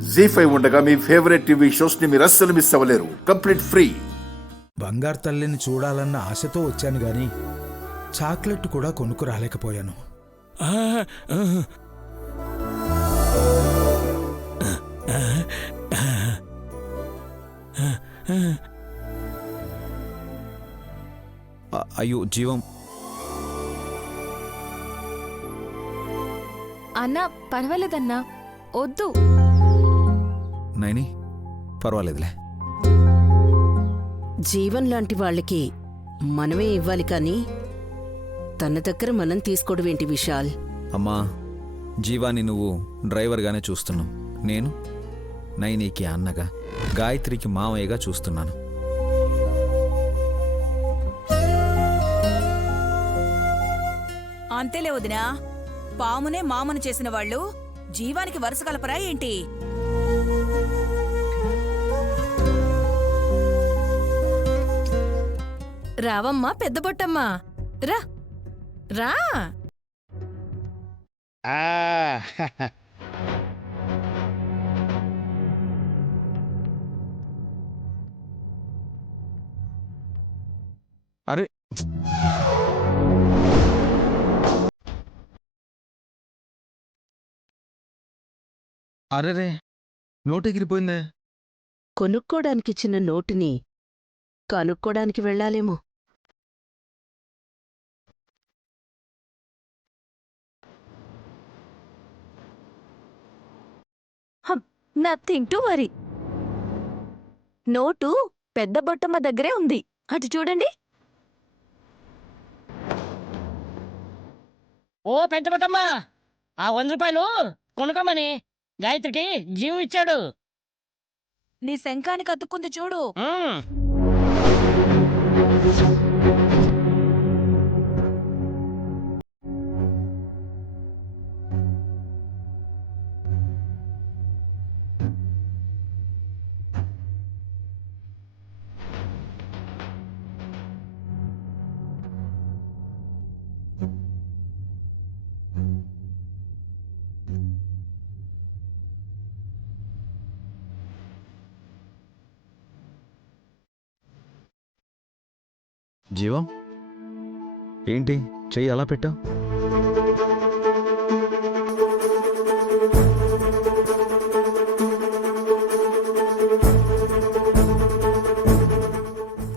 జీ5 ఉండగా మీ favourite TV shows ని మీరు అస్సలు మిస్ అవ్వలేరు. Complete free. బంగారు తల్లిని చూడాలన్న ఆశతో వచ్చాను గాని చాక్లెట్ కూడా కొనుక్కు రాలేకపోయాను. అయ్యో జీవం. అన్నా పర్వాలేదన్నా, వద్దు. నైని పర్వాలేదులే. జీవన్ లాంటి వాళ్ళకి మనమే ఇవ్వాలి కానీ తన దగ్గర మనం తీసుకోవడం ఏంటి విశాల్? అమ్మా, జీవాని నువ్వు డ్రైవర్గానే చూస్తున్నావు. నేను నైనికి అన్నగా, గాయత్రికి మామయ్యగా చూస్తున్నాను. అంతేలే వదినా, పామునే మామను చేసిన వాళ్ళు జీవానికి వరుస కలపరా ఏంటి? రావమ్మా పెద్ద బొట్టమ్మా, రా రా. అరే అరేరే, నోటు ఎగిరిపోయిందే. కొనుక్కోడానికిచ్చిన నోటుని కనుక్కోడానికి వెళ్ళాలేమో. Nothing to worry. నోటు పెద్ద బొట్టమ్మ దగ్గరే ఉంది, అటు చూడండి. ఓ పెద్దపతమ్మా, ఆ 100 రూపాయలు కొనుక్కోమని గాయత్రికి జీవం ఇచ్చాడు. నీ శంఖానికి అతుక్కుంది చూడు. జీవం, ఏంటి చెయ్యి అలా పెట్టావు?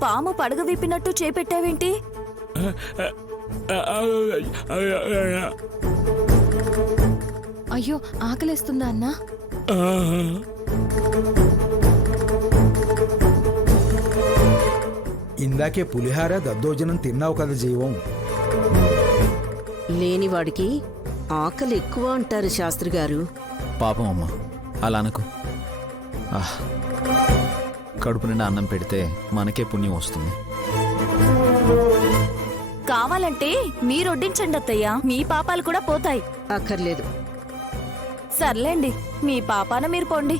పాము పడగ విప్పినట్టు చేపెట్టావేంటి? అయ్యో ఆకలేస్తుందా అన్నా? ఇందాకే పులిహార దద్దోజనం తిన్నావు కదా జీవం. లేనివాడికి ఆకలి ఎక్కువ అంటారు శాస్త్రి గారు. పాపం అమ్మ, అలా అనకు. కడుపు నిండా అన్నం పెడితే మనకే పుణ్యం వస్తుంది. కావాలంటే మీరొడ్డించండి అత్తయ్య, మీ పాపాలు కూడా పోతాయి. అక్కర్లేదు. సర్లేండి, మీ పాపాన మీరు పోండి.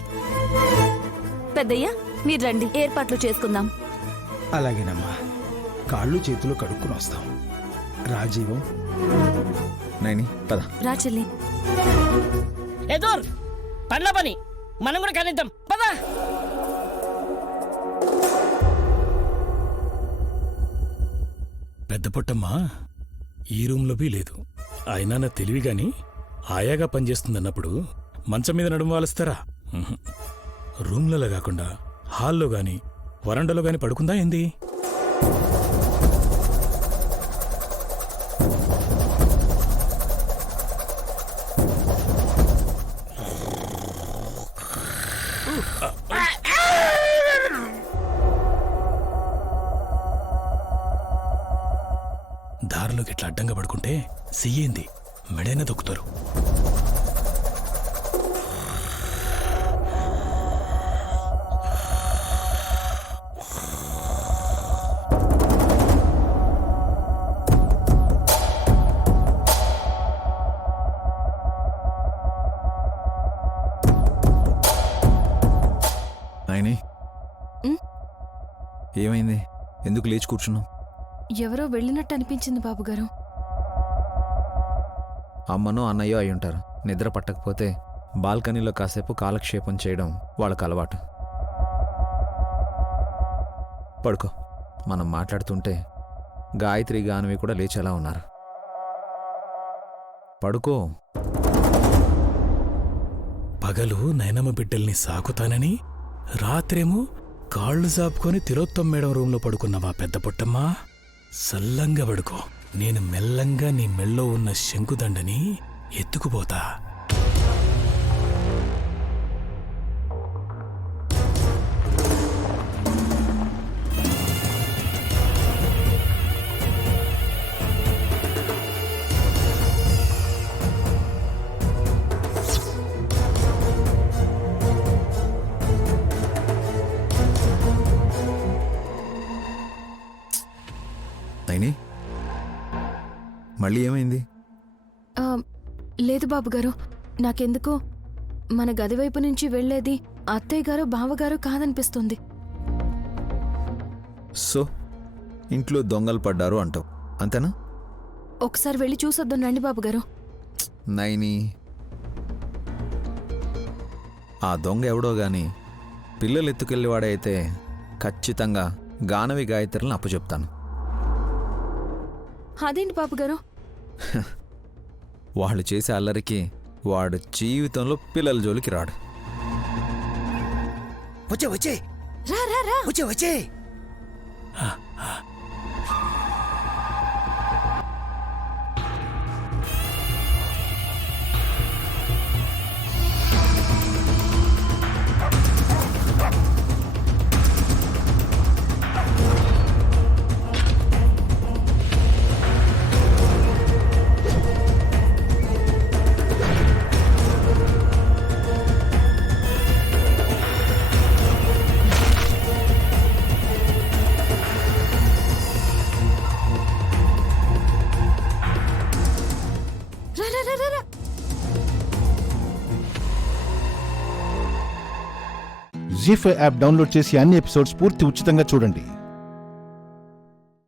పెద్దయ్య మీరు రండి, ఏర్పాట్లు చేసుకుందాం. అలాగేనమ్మా, కాళ్ళు చేతులు కడుక్కుని వస్తాం. రాజీవం. నైని పద. రా చెల్లి. ఎదోర్ పనిలో పని, మనం కూడా కనిద్దాం పద. పెద్ద పొట్టమ్మ ఈ రూమ్లోపీ లేదు. అయినా నా తెలివిగాని ఆయాగా పనిచేస్తుందన్నప్పుడు మంచం మీద నడుము వాలుస్తారా? రూమ్లలో కాకుండా హాల్లో గాని వరండాలో గాని పడుకుందా ఏంది? దారిలోకి ఇట్లా అడ్డంగా పడుకుంటే సియ్యింది మెడైనా దొక్కుతారు. నైని, ఏమైంది? ఎందుకు లేచి కూర్చున్నావు? ఎవరో వెళ్ళినట్టు అనిపించింది బాబుగారు. అమ్మనో అన్నయ్యో అయి ఉంటారు. నిద్ర పట్టకపోతే బాల్కనీలో కాసేపు కాలక్షేపం చేయడం వాళ్ళకు అలవాటు. పడుకో. మనం మాట్లాడుతుంటే గాయత్రి గానవి కూడా లేచేలా ఉన్నారు. పడుకో. పగలు నయనమ్మ బిడ్డల్ని సాకుతానని రాత్రేమో కాళ్ళు చాపుకొని తిలోత్తం మేడం రూంలో పడుకున్నావా పెద్ద పుట్టమ్మా? సల్లంగా పడుకో. నేను మెల్లంగా నీ మెళ్ళో ఉన్న శంకుదండని ఎత్తుకుపోతా. నైని, మళ్ళీ ఏమైంది? లేదు బాబుగారు, నాకెందుకో మన గది వైపు నుంచి వెళ్లేది అత్తయ్య గారు బావగారు కాదనిపిస్తుంది. సో ఇంట్లో దొంగలు పడ్డారు అంటావు, అంతేనా? ఒకసారి వెళ్ళి చూసొద్దాం రండి బాబుగారు. నైని, ఆ దొంగ ఎవడో గాని పిల్లలు ఎత్తుకెళ్ళేవాడైతే ఖచ్చితంగా గానవి గాయత్రులను అప్పచెప్తాను. అదేంటి బాబుగారు? వాళ్ళు చేసే అల్లరికి వాడు జీవితంలో పిల్లల జోలికి రాడు. వచ్చే వచ్చే రా రా రా. వచ్చే వచ్చే జీ5 యాప్ డౌన్లోడ్ చేసి అన్ని ఎపిసోడ్స్ పూర్తి ఉచితంగా చూడండి.